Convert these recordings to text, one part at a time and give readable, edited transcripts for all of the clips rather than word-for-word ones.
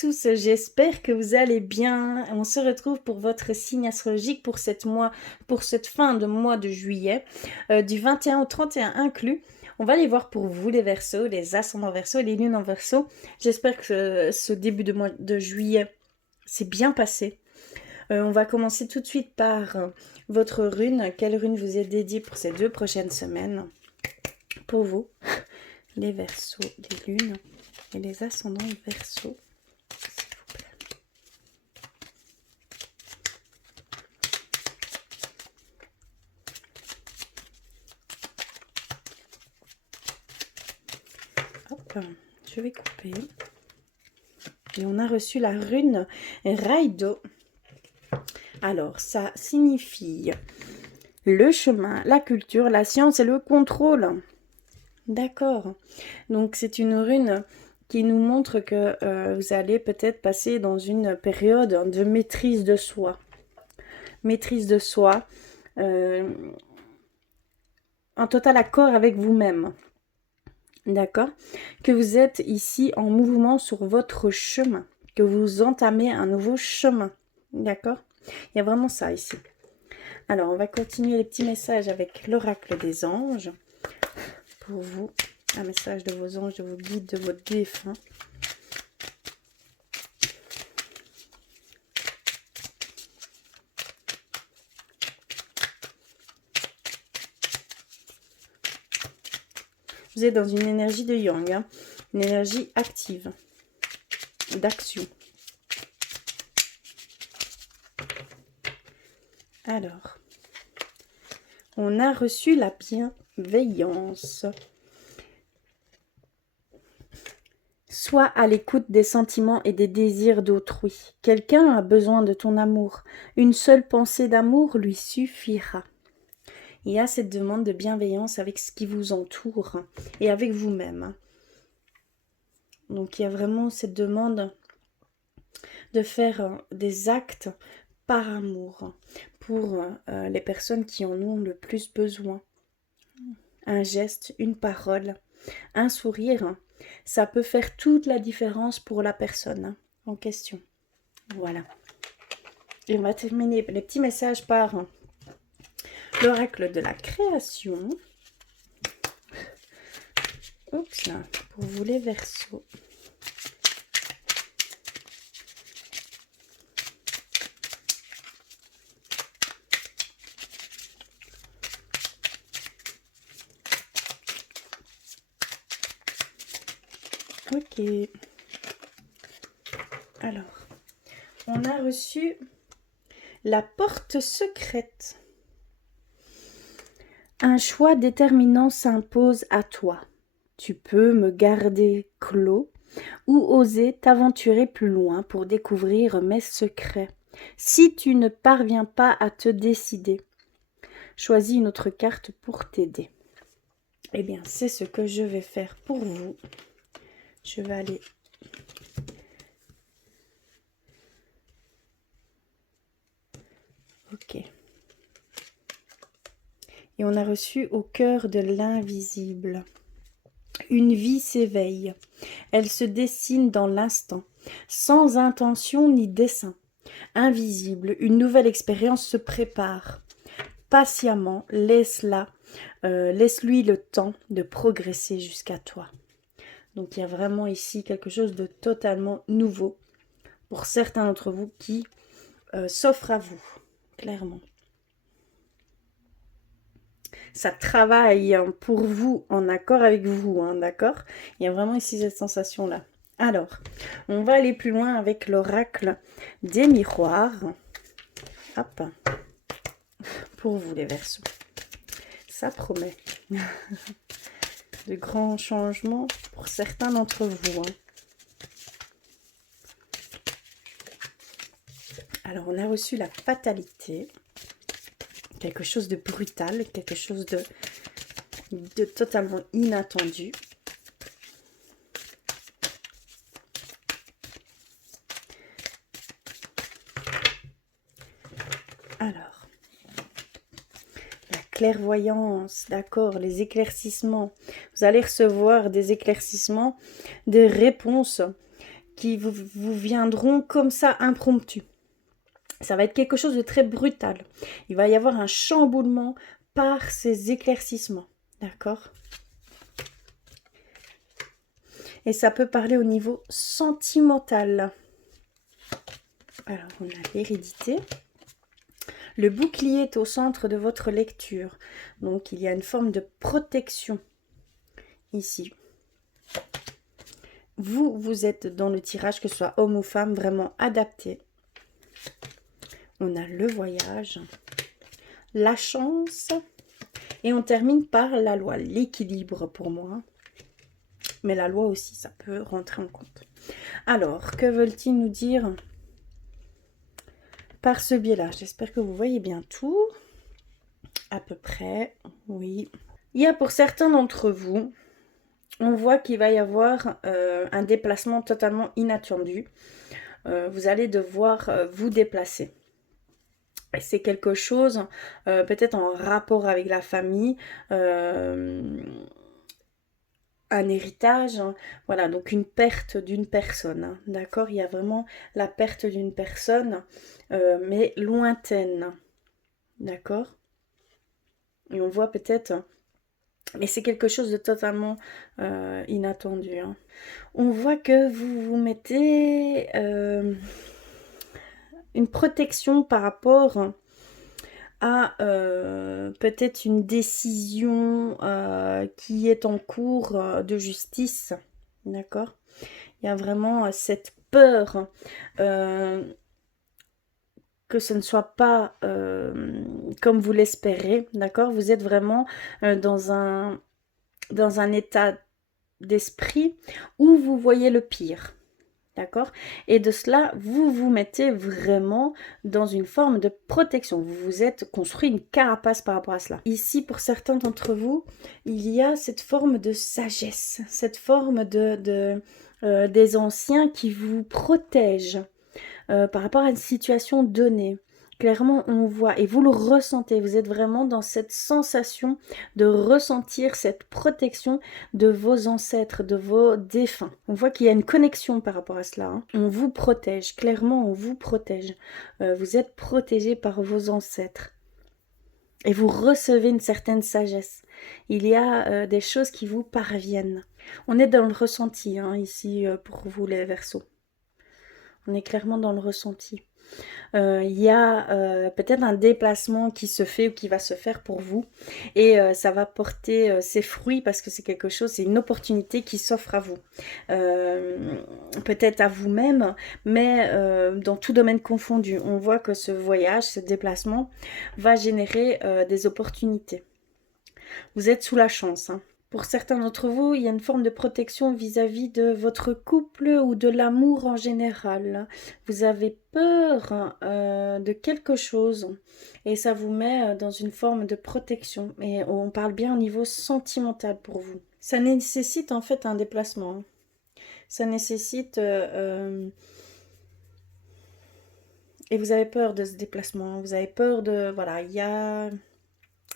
tous, j'espère que vous allez bien. On se retrouve pour votre signe astrologique pour cette fin de mois de juillet, du 21 au 31 inclus. On va aller voir pour vous les Verseaux, les ascendants Verseaux et les lunes en Verseau. J'espère que ce début de mois de juillet s'est bien passé. On va commencer tout de suite par votre rune. Quelle rune vous est dédiée pour ces 2 prochaines semaines? Pour vous, les Verseaux, les lunes et les ascendants Verseaux. Hop, je vais couper. Et on a reçu la rune Raido. Alors, ça signifie le chemin, la culture, la science et le contrôle. D'accord. Donc, c'est une rune qui nous montre que vous allez peut-être passer dans une période de maîtrise de soi. Maîtrise de soi, en total accord avec vous-même. D'accord? Que vous êtes ici en mouvement sur votre chemin, que vous entamez un nouveau chemin. D'accord? Il y a vraiment ça ici. Alors, on va continuer les petits messages avec l'oracle des anges. Pour vous, un message de vos anges, de vos guides, de vos défunts. Vous êtes dans une énergie de yang, hein, une énergie active, d'action. Alors, on a reçu la bienveillance. Sois à l'écoute des sentiments et des désirs d'autrui. Quelqu'un a besoin de ton amour. Une seule pensée d'amour lui suffira. Il y a cette demande de bienveillance avec ce qui vous entoure et avec vous-même. Donc il y a vraiment cette demande de faire des actes par amour pour les personnes qui en ont le plus besoin. Un geste, une parole, un sourire, ça peut faire toute la différence pour la personne en question. Voilà. Et on va terminer les petits messages par l'oracle de la création. Oups, là, pour vous les Verseaux. Ok. Alors, on a reçu la porte secrète. Un choix déterminant s'impose à toi. Tu peux me garder clos ou oser t'aventurer plus loin pour découvrir mes secrets. Si tu ne parviens pas à te décider, choisis une autre carte pour t'aider. Eh bien, c'est ce que je vais faire pour vous. Je vais aller... Ok. Et on a reçu au cœur de l'invisible. Une vie s'éveille. Elle se dessine dans l'instant, sans intention ni dessein. Invisible, une nouvelle expérience se prépare. Patiemment, laisse-lui le temps de progresser jusqu'à toi. Donc il y a vraiment ici quelque chose de totalement nouveau pour certains d'entre vous qui s'offre à vous, clairement. Ça travaille pour vous, en accord avec vous, hein, d'accord? Il y a vraiment ici cette sensation-là. Alors, on va aller plus loin avec l'oracle des miroirs. Hop. Pour vous, les Verseaux. Ça promet. De grands changements pour certains d'entre vous. Hein. Alors, on a reçu la fatalité. Quelque chose de brutal, quelque chose de totalement inattendu. Alors, la clairvoyance, d'accord, les éclaircissements. Vous allez recevoir des éclaircissements, des réponses qui vous viendront comme ça impromptu. Ça va être quelque chose de très brutal. Il va y avoir un chamboulement par ces éclaircissements. D'accord? Et ça peut parler au niveau sentimental. Alors, on a l'hérédité. Le bouclier est au centre de votre lecture. Donc, il y a une forme de protection ici. Vous êtes dans le tirage, que ce soit homme ou femme, vraiment adapté. On a le voyage, la chance, et on termine par la loi, l'équilibre pour moi. Mais la loi aussi, ça peut rentrer en compte. Alors, que veulent-ils nous dire par ce biais-là? J'espère que vous voyez bien tout. À peu près, oui. Il y a pour certains d'entre vous, on voit qu'il va y avoir un déplacement totalement inattendu. Vous allez devoir vous déplacer. C'est quelque chose peut-être en rapport avec la famille, un héritage, hein. Voilà, donc une perte d'une personne, hein, d'accord? Il y a vraiment la perte d'une personne, mais lointaine, d'accord? Et on voit peut-être, mais c'est quelque chose de totalement inattendu, hein. On voit que vous vous mettez une protection par rapport à peut-être une décision qui est en cours de justice, d'accord? Il y a vraiment cette peur que ce ne soit pas comme vous l'espérez, d'accord? Vous êtes vraiment dans un état d'esprit où vous voyez le pire. D'accord? Et de cela, vous vous mettez vraiment dans une forme de protection. Vous vous êtes construit une carapace par rapport à cela. Ici, pour certains d'entre vous, il y a cette forme de sagesse, cette forme des anciens qui vous protègent par rapport à une situation donnée. Clairement, on voit, et vous le ressentez, vous êtes vraiment dans cette sensation de ressentir cette protection de vos ancêtres, de vos défunts. On voit qu'il y a une connexion par rapport à cela, hein. On vous protège, clairement on vous protège. Vous êtes protégé par vos ancêtres. Et vous recevez une certaine sagesse. Il y a des choses qui vous parviennent. On est dans le ressenti, hein, ici, pour vous les Verseaux. On est clairement dans le ressenti. Il y a peut-être un déplacement qui se fait ou qui va se faire pour vous et ça va porter ses fruits parce que c'est quelque chose, c'est une opportunité qui s'offre à vous. Peut-être à vous-même, mais dans tout domaine confondu. On voit que ce voyage, ce déplacement va générer des opportunités. Vous êtes sous la chance, hein. Pour certains d'entre vous, il y a une forme de protection vis-à-vis de votre couple ou de l'amour en général. Vous avez peur de quelque chose et ça vous met dans une forme de protection. Et on parle bien au niveau sentimental pour vous. Ça nécessite en fait un déplacement, hein. Ça nécessite... et vous avez peur de ce déplacement. Vous avez peur de... Voilà, il y a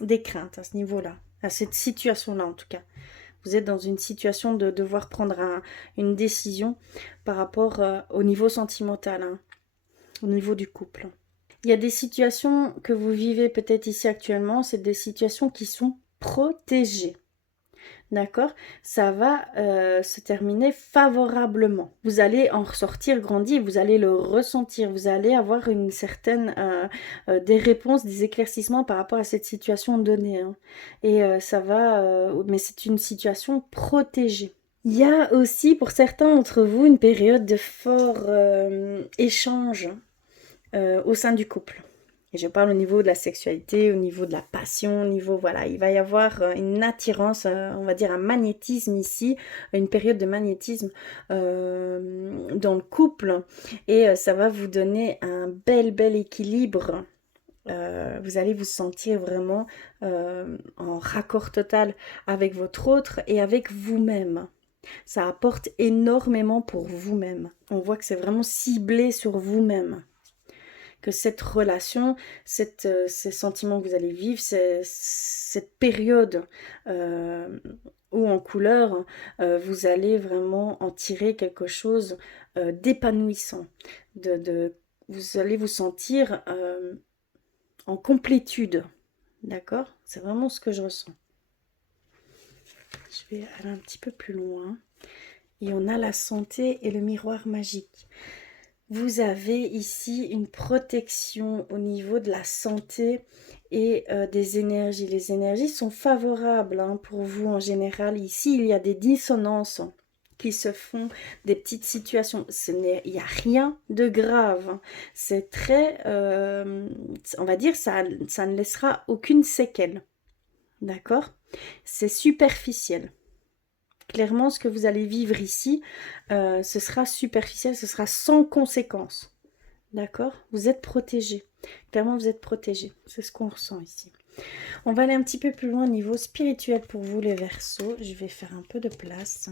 des craintes à ce niveau-là, à cette situation-là en tout cas. Vous êtes dans une situation de devoir prendre une décision par rapport au niveau sentimental, hein, au niveau du couple. Il y a des situations que vous vivez peut-être ici actuellement, c'est des situations qui sont protégées. D'accord? Ça va se terminer favorablement. Vous allez en ressortir grandi, vous allez le ressentir, vous allez avoir une certaine des réponses, des éclaircissements par rapport à cette situation donnée, hein. Et ça va, mais c'est une situation protégée. Il y a aussi pour certains d'entre vous une période de fort échange au sein du couple. Et je parle au niveau de la sexualité, au niveau de la passion, au niveau, voilà, il va y avoir une attirance, on va dire un magnétisme ici, une période de magnétisme dans le couple. Et ça va vous donner un bel équilibre. Vous allez vous sentir vraiment en raccord total avec votre autre et avec vous-même. Ça apporte énormément pour vous-même. On voit que c'est vraiment ciblé sur vous-même. Que cette relation, ces sentiments que vous allez vivre, cette période ou en couleur, vous allez vraiment en tirer quelque chose d'épanouissant. Vous allez vous sentir en complétude. D'accord? C'est vraiment ce que je ressens. Je vais aller un petit peu plus loin. Et on a la santé et le miroir magique. Vous avez ici une protection au niveau de la santé et des énergies. Les énergies sont favorables pour vous en général. Ici, il y a des dissonances qui se font, des petites situations. Il n'y a rien de grave. C'est très, on va dire, ça ne laissera aucune séquelle. D'accord? C'est superficiel. Clairement, ce que vous allez vivre ici, ce sera superficiel, ce sera sans conséquence. D'accord? Vous êtes protégé. Clairement, vous êtes protégé. C'est ce qu'on ressent ici. On va aller un petit peu plus loin au niveau spirituel pour vous, les Verseaux. Je vais faire un peu de place.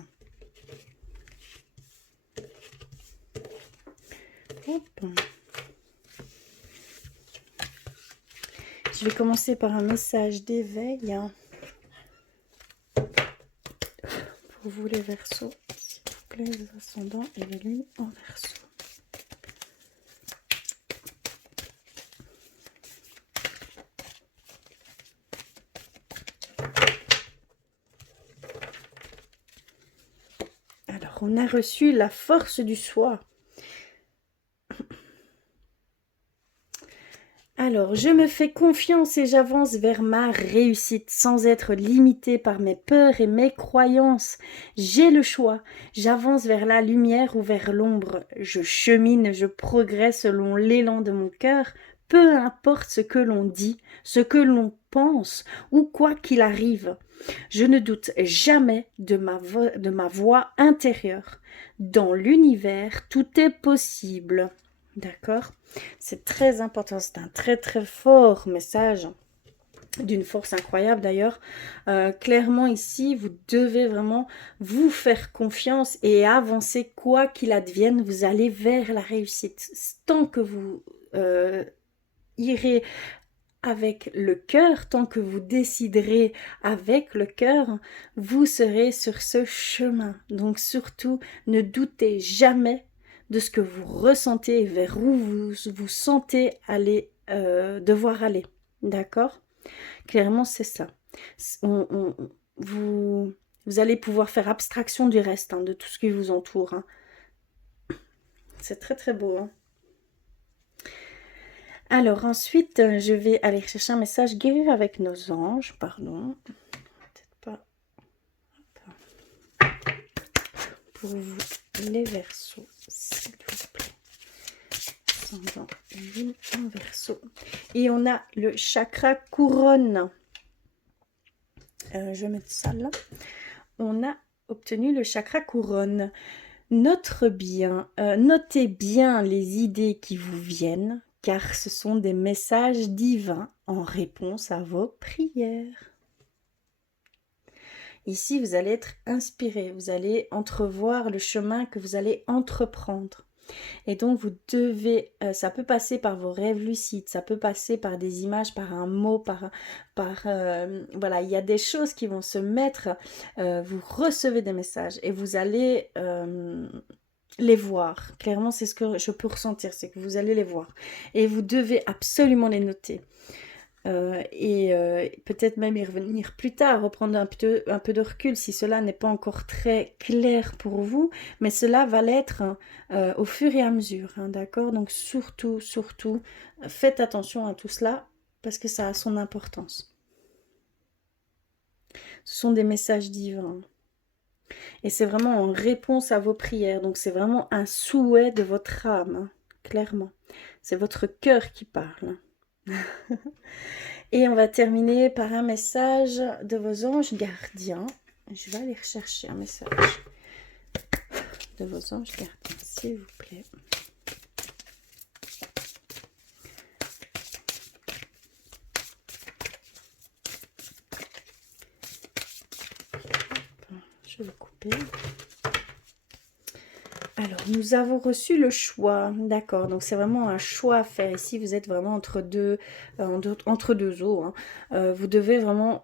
Hop. Je vais commencer par un message d'éveil. Pour vous, les Verseaux, s'il vous plaît, les ascendants et les lunes en Verseau. Alors, on a reçu la force du soi. Alors, je me fais confiance et j'avance vers ma réussite sans être limitée par mes peurs et mes croyances. J'ai le choix. J'avance vers la lumière ou vers l'ombre. Je chemine, je progresse selon l'élan de mon cœur. Peu importe ce que l'on dit, ce que l'on pense ou quoi qu'il arrive. Je ne doute jamais de ma voix intérieure. Dans l'univers, tout est possible. D'accord? C'est très important, c'est un très très fort message, d'une force incroyable d'ailleurs. Clairement ici, vous devez vraiment vous faire confiance et avancer quoi qu'il advienne, vous allez vers la réussite. Tant que vous irez avec le cœur, tant que vous déciderez avec le cœur, vous serez sur ce chemin. Donc surtout, ne doutez jamais de ce que vous ressentez et vers où vous vous sentez aller, devoir aller. D'accord? Clairement, c'est ça. Vous, vous allez pouvoir faire abstraction du reste, de tout ce qui vous entoure. C'est très très beau. Alors ensuite, je vais aller chercher un message guérir avec nos anges. Pardon. Peut-être pas. Pour vous, les Verseaux, s'il vous plaît. Ascendant Lune en Verseau. Et on a le chakra couronne. Je vais mettre ça là. On a obtenu le chakra couronne. Notez bien les idées qui vous viennent, car ce sont des messages divins en réponse à vos prières. Ici, vous allez être inspiré, vous allez entrevoir le chemin que vous allez entreprendre. Et donc, vous devez, ça peut passer par vos rêves lucides, ça peut passer par des images, par un mot, voilà, il y a des choses qui vont se mettre, vous recevez des messages et vous allez les voir. Clairement, c'est ce que je peux ressentir, c'est que vous allez les voir. Et vous devez absolument les noter. Peut-être même y revenir plus tard, reprendre un peu de recul si cela n'est pas encore très clair pour vous, mais cela va l'être au fur et à mesure, d'accord? Donc surtout, faites attention à tout cela parce que ça a son importance. Ce sont des messages divins. Et c'est vraiment en réponse à vos prières, donc c'est vraiment un souhait de votre âme, clairement. C'est votre cœur qui parle. Et on va terminer par un message de vos anges gardiens. Je vais aller rechercher un message de vos anges gardiens, s'il vous plaît. Je vais couper. Alors, nous avons reçu le choix, d'accord, donc c'est vraiment un choix à faire. Ici, vous êtes vraiment entre deux eaux. Vous devez vraiment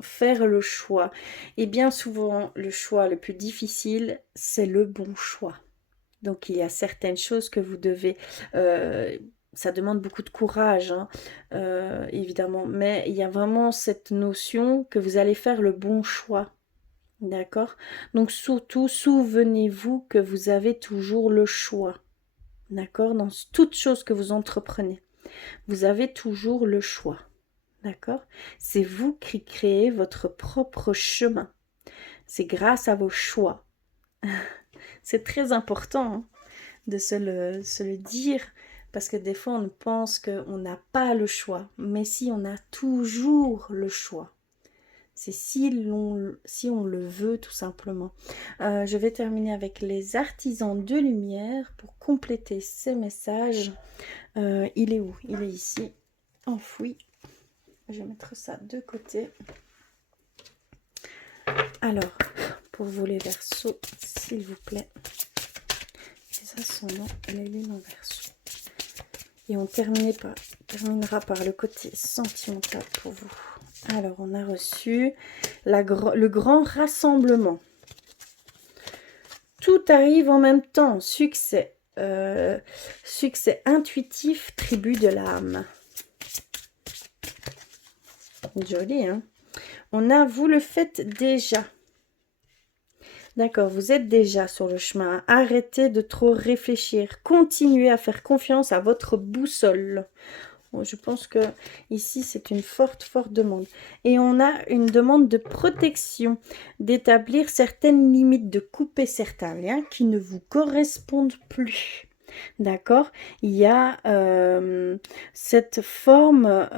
faire le choix. Et bien souvent, le choix le plus difficile, c'est le bon choix. Donc il y a certaines choses que vous devez... ça demande beaucoup de courage, hein, évidemment. Mais il y a vraiment cette notion que vous allez faire le bon choix. D'accord? Donc surtout, souvenez-vous que vous avez toujours le choix. D'accord? Dans toute chose que vous entreprenez, vous avez toujours le choix. D'accord? C'est vous qui créez votre propre chemin. C'est grâce à vos choix. C'est très important, hein, de se le dire, parce que des fois on pense qu'on n'a pas le choix. Mais si, on a toujours le choix. C'est si on le veut, tout simplement. Je vais terminer avec les artisans de lumière pour compléter ces messages. Il est où? Il est ici, enfoui. Je vais mettre ça de côté. Alors, pour vous les Verseaux, s'il vous plaît. C'est ça son nom, les lunes en Verseau. Et on terminera par le côté sentimental pour vous. Alors, on a reçu le grand rassemblement. Tout arrive en même temps. Succès. Succès intuitif, tribu de l'âme. Joli, hein? On a, vous le faites déjà. D'accord, vous êtes déjà sur le chemin. Arrêtez de trop réfléchir. Continuez à faire confiance à votre boussole. Bon, je pense que ici, c'est une forte demande. Et on a une demande de protection, d'établir certaines limites, de couper certains liens qui ne vous correspondent plus. D'accord? Il y a cette forme...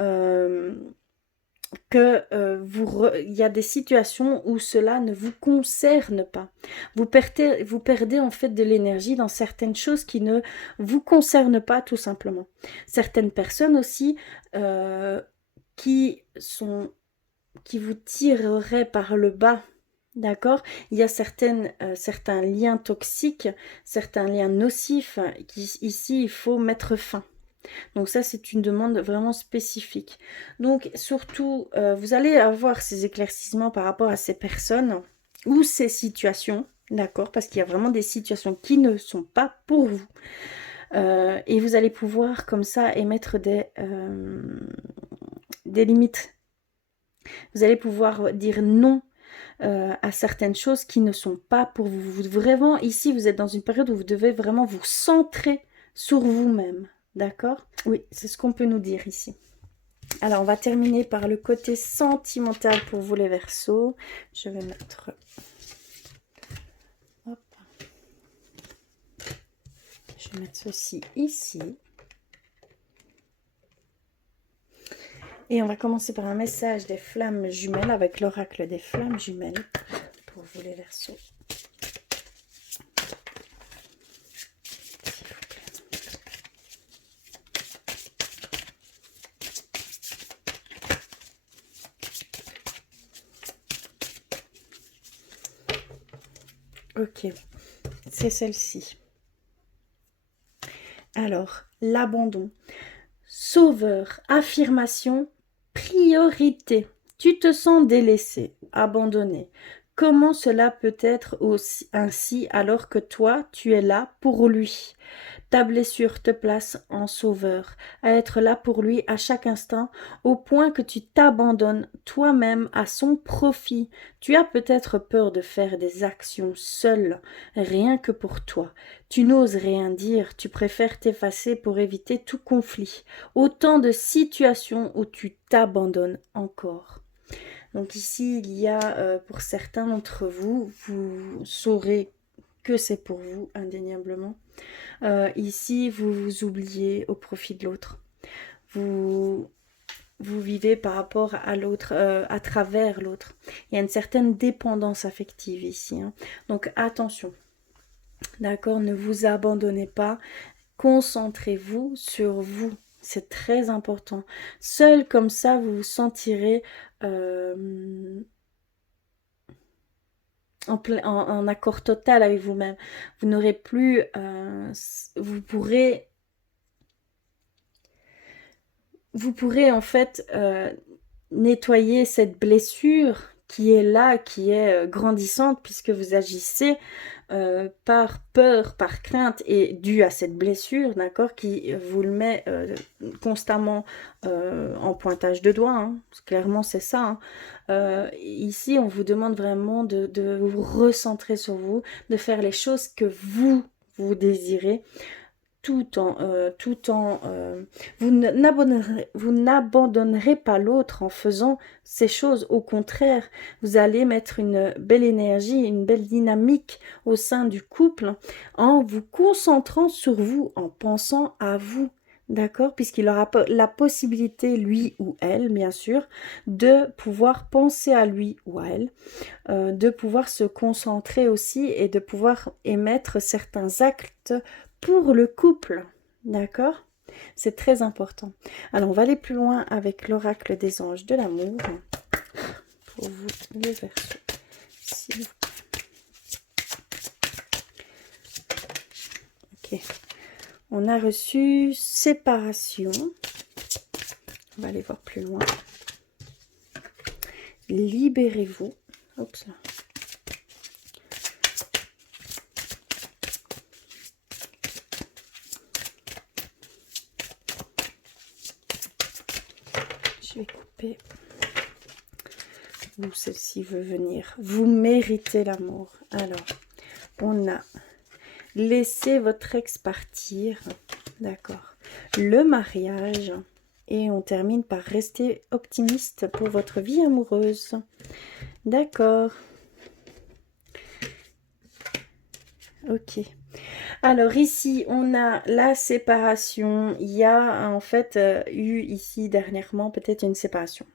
il y a des situations où cela ne vous concerne pas. Vous perdez en fait de l'énergie dans certaines choses qui ne vous concernent pas, tout simplement. Certaines personnes aussi qui vous tireraient par le bas. D'accord? Il y a certains liens toxiques, certains liens nocifs ici il faut mettre fin. Donc ça, c'est une demande vraiment spécifique. Donc surtout, vous allez avoir ces éclaircissements par rapport à ces personnes ou ces situations, d'accord? Parce qu'il y a vraiment des situations qui ne sont pas pour vous. Et vous allez pouvoir comme ça émettre des limites. Vous allez pouvoir dire non à certaines choses qui ne sont pas pour vous. Vraiment, ici, vous êtes dans une période où vous devez vraiment vous centrer sur vous-même. D'accord? Oui, c'est ce qu'on peut nous dire ici. Alors, on va terminer par le côté sentimental pour vous les Verseaux. Je vais mettre... Hop. Je vais mettre ceci ici. Et on va commencer par un message des flammes jumelles avec l'oracle des flammes jumelles pour vous les Verseaux. Ok, c'est celle-ci. Alors, l'abandon. Sauveur, affirmation, priorité. Tu te sens délaissé, abandonné. Comment cela peut être ainsi alors que toi, tu es là pour lui? Ta blessure te place en sauveur, à être là pour lui à chaque instant, au point que tu t'abandonnes toi-même à son profit. Tu as peut-être peur de faire des actions seul, rien que pour toi. Tu n'oses rien dire, tu préfères t'effacer pour éviter tout conflit. Autant de situations où tu t'abandonnes encore. Donc ici, il y a pour certains d'entre vous, vous saurez que c'est pour vous, indéniablement. Ici, vous vous oubliez au profit de l'autre. Vous vivez par rapport à l'autre, à travers l'autre. Il y a une certaine dépendance affective ici. Hein. Donc attention. D'accord? Ne vous abandonnez pas. Concentrez-vous sur vous. C'est très important. Seul comme ça, vous vous sentirez en accord total avec vous-même. Vous n'aurez plus... vous pourrez en fait nettoyer cette blessure qui est là, qui est grandissante, puisque vous agissez par peur, par crainte, et dû à cette blessure, d'accord, qui vous le met constamment en pointage de doigt, hein, clairement c'est ça. Hein. Ici, on vous demande vraiment de vous recentrer sur vous, de faire les choses que vous désirez, vous n'abandonnerez pas l'autre en faisant ces choses. Au contraire, vous allez mettre une belle énergie, une belle dynamique au sein du couple en vous concentrant sur vous, en pensant à vous. D'accord? Puisqu'il aura la possibilité, lui ou elle, bien sûr, de pouvoir penser à lui ou à elle, de pouvoir se concentrer aussi et de pouvoir émettre certains actes pour le couple. D'accord? C'est très important. Alors, on va aller plus loin avec l'oracle des anges de l'amour. Pour vous, le verso. S'il vous plaît. Ok. On a reçu séparation. On va aller voir plus loin. Libérez-vous. Oups là. Je vais couper. Ou celle-ci veut venir. Vous méritez l'amour. Alors, on a laissé votre ex partir. D'accord. Le mariage. Et on termine par rester optimiste pour votre vie amoureuse. D'accord. Ok. Alors ici, on a la séparation. Il y a en fait eu ici dernièrement peut-être une séparation.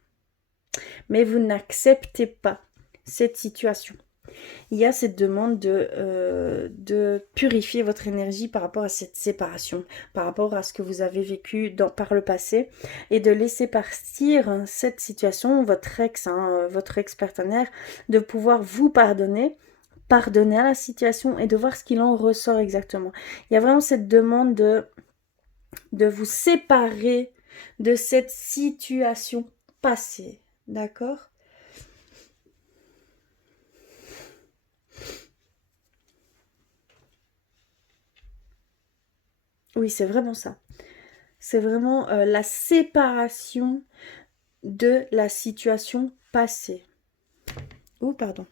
Mais vous n'acceptez pas cette situation. Il y a cette demande de purifier votre énergie par rapport à cette séparation, par rapport à ce que vous avez vécu par le passé, et de laisser partir cette situation, votre ex-partenaire, de pouvoir vous pardonner à la situation et de voir ce qu'il en ressort exactement. Il y a vraiment cette demande de vous séparer de cette situation passée, d'accord ? Oui, c'est vraiment ça. C'est vraiment la séparation de la situation passée. Oh, pardon.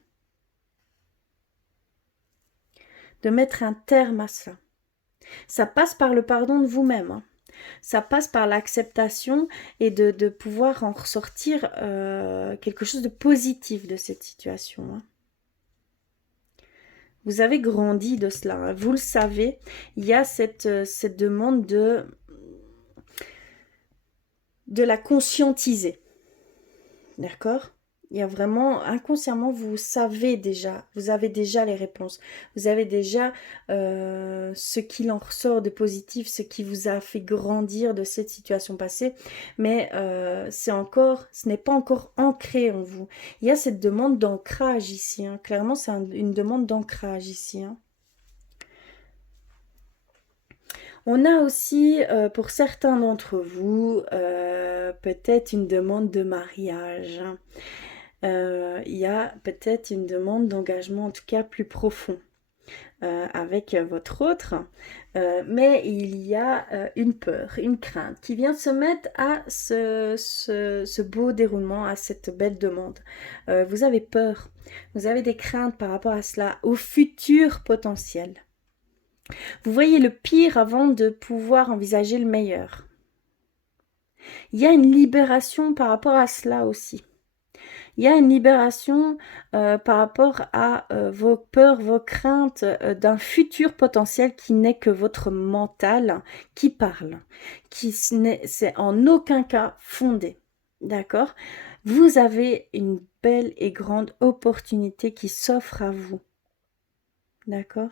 De mettre un terme à cela. Ça passe par le pardon de vous-même. Hein. Ça passe par l'acceptation et de pouvoir en ressortir quelque chose de positif de cette situation. Hein. Vous avez grandi de cela. Hein. Vous le savez, il y a cette demande de la conscientiser. D'accord ? Il y a vraiment, inconsciemment, vous savez déjà, vous avez déjà les réponses. Vous avez déjà ce qu'il en ressort de positif, ce qui vous a fait grandir de cette situation passée. Mais ce n'est pas encore ancré en vous. Il y a cette demande d'ancrage ici. Hein. Clairement, c'est une demande d'ancrage ici. Hein. On a aussi, pour certains d'entre vous, peut-être une demande de mariage. Il y a peut-être une demande d'engagement, en tout cas plus profond, avec votre autre. Mais il y a une peur, une crainte qui vient se mettre à ce beau déroulement, à cette belle demande. Vous avez peur, vous avez des craintes par rapport à cela, au futur potentiel. Vous voyez le pire avant de pouvoir envisager le meilleur. Il y a une libération par rapport à cela aussi. Il y a une libération par rapport à vos peurs, vos craintes d'un futur potentiel qui n'est que votre mental qui parle, c'est en aucun cas fondé. D'accord ? Vous avez une belle et grande opportunité qui s'offre à vous. D'accord ?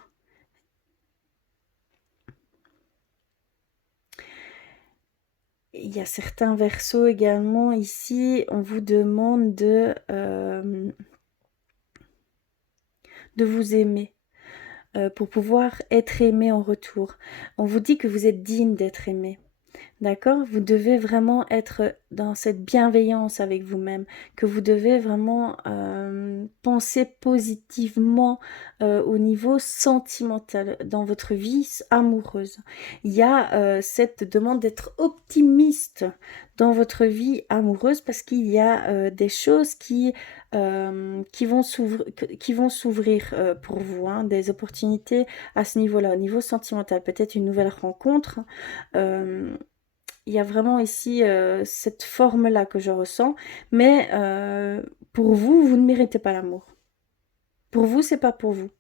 Il y a certains versos également ici, on vous demande de vous aimer pour pouvoir être aimé en retour. On vous dit que vous êtes digne d'être aimé. D'accord? Vous devez vraiment être dans cette bienveillance avec vous-même, que vous devez vraiment penser positivement au niveau sentimental dans votre vie amoureuse. Il y a cette demande d'être optimiste dans votre vie amoureuse parce qu'il y a des choses qui vont s'ouvrir pour vous, hein, des opportunités à ce niveau-là, au niveau sentimental, peut-être une nouvelle rencontre. euh, il y a vraiment ici cette forme-là que je ressens, mais pour vous, vous ne méritez pas l'amour. Pour vous, c'est pas pour vous.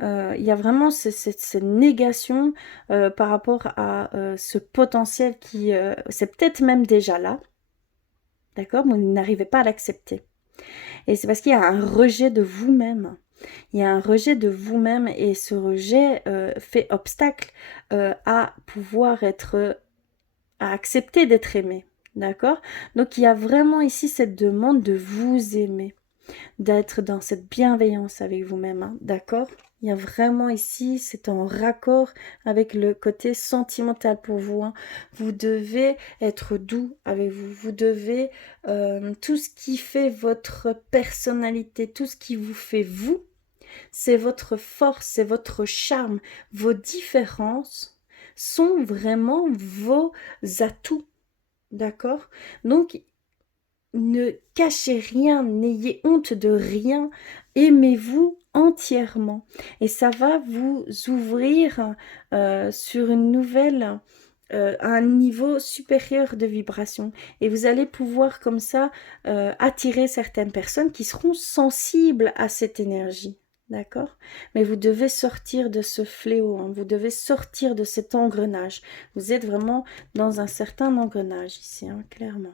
Il y a vraiment cette négation par rapport à ce potentiel qui, c'est peut-être même déjà là, d'accord, mais vous n'arrivez pas à l'accepter. Et c'est parce qu'il y a un rejet de vous-même. Il y a un rejet de vous-même et ce rejet fait obstacle à pouvoir être à accepter d'être aimé. D'accord? Donc il y a vraiment ici cette demande de vous aimer, d'être dans cette bienveillance avec vous-même. Hein, d'accord? Il y a vraiment ici, c'est en raccord avec le côté sentimental pour vous. Hein. Vous devez être doux avec vous. Vous devez, tout ce qui fait votre personnalité, tout ce qui vous fait vous, c'est votre force, c'est votre charme. Vos différences sont vraiment vos atouts. D'accord? Donc, ne cachez rien, n'ayez honte de rien, aimez-vous entièrement. Et ça va vous ouvrir sur une nouvelle, un niveau supérieur de vibration. Et vous allez pouvoir comme ça attirer certaines personnes qui seront sensibles à cette énergie. D'accord? Mais vous devez sortir de ce fléau, hein, vous devez sortir de cet engrenage. Vous êtes vraiment dans un certain engrenage ici, hein, clairement.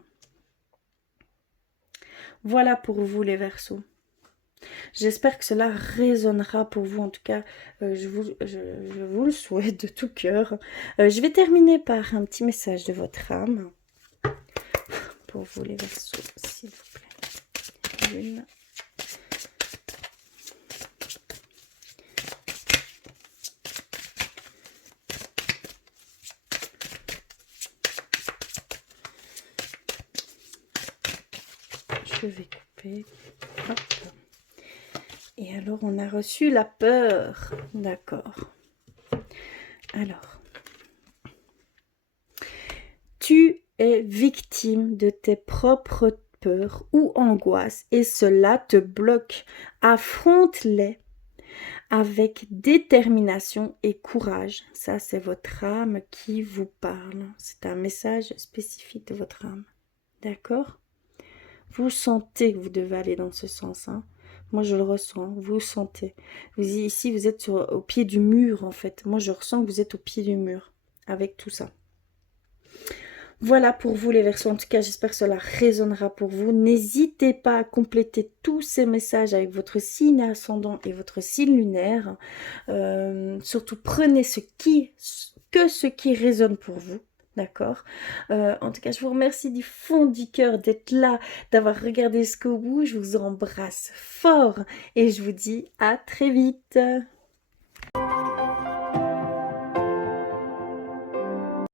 Voilà pour vous les Verseaux. J'espère que cela résonnera pour vous. En tout cas, je vous le souhaite de tout cœur. Je vais terminer par un petit message de votre âme. Pour vous les Verseaux, s'il vous plaît. Une. Je vais couper. Hop. Et alors, on a reçu la peur. D'accord. Alors. Tu es victime de tes propres peurs ou angoisses et cela te bloque. Affronte-les avec détermination et courage. Ça, c'est votre âme qui vous parle. C'est un message spécifique de votre âme. D'accord? Vous sentez que vous devez aller dans ce sens. Hein. Moi, je le ressens. Vous sentez. Ici, vous êtes au pied du mur, en fait. Moi, je ressens que vous êtes au pied du mur avec tout ça. Voilà pour vous les Verseaux. En tout cas, j'espère que cela résonnera pour vous. N'hésitez pas à compléter tous ces messages avec votre signe ascendant et votre signe lunaire. Surtout, prenez ce qui résonne pour vous. D'accord. En tout cas, je vous remercie du fond du cœur d'être là, d'avoir regardé jusqu'au bout. Je vous embrasse fort et je vous dis à très vite.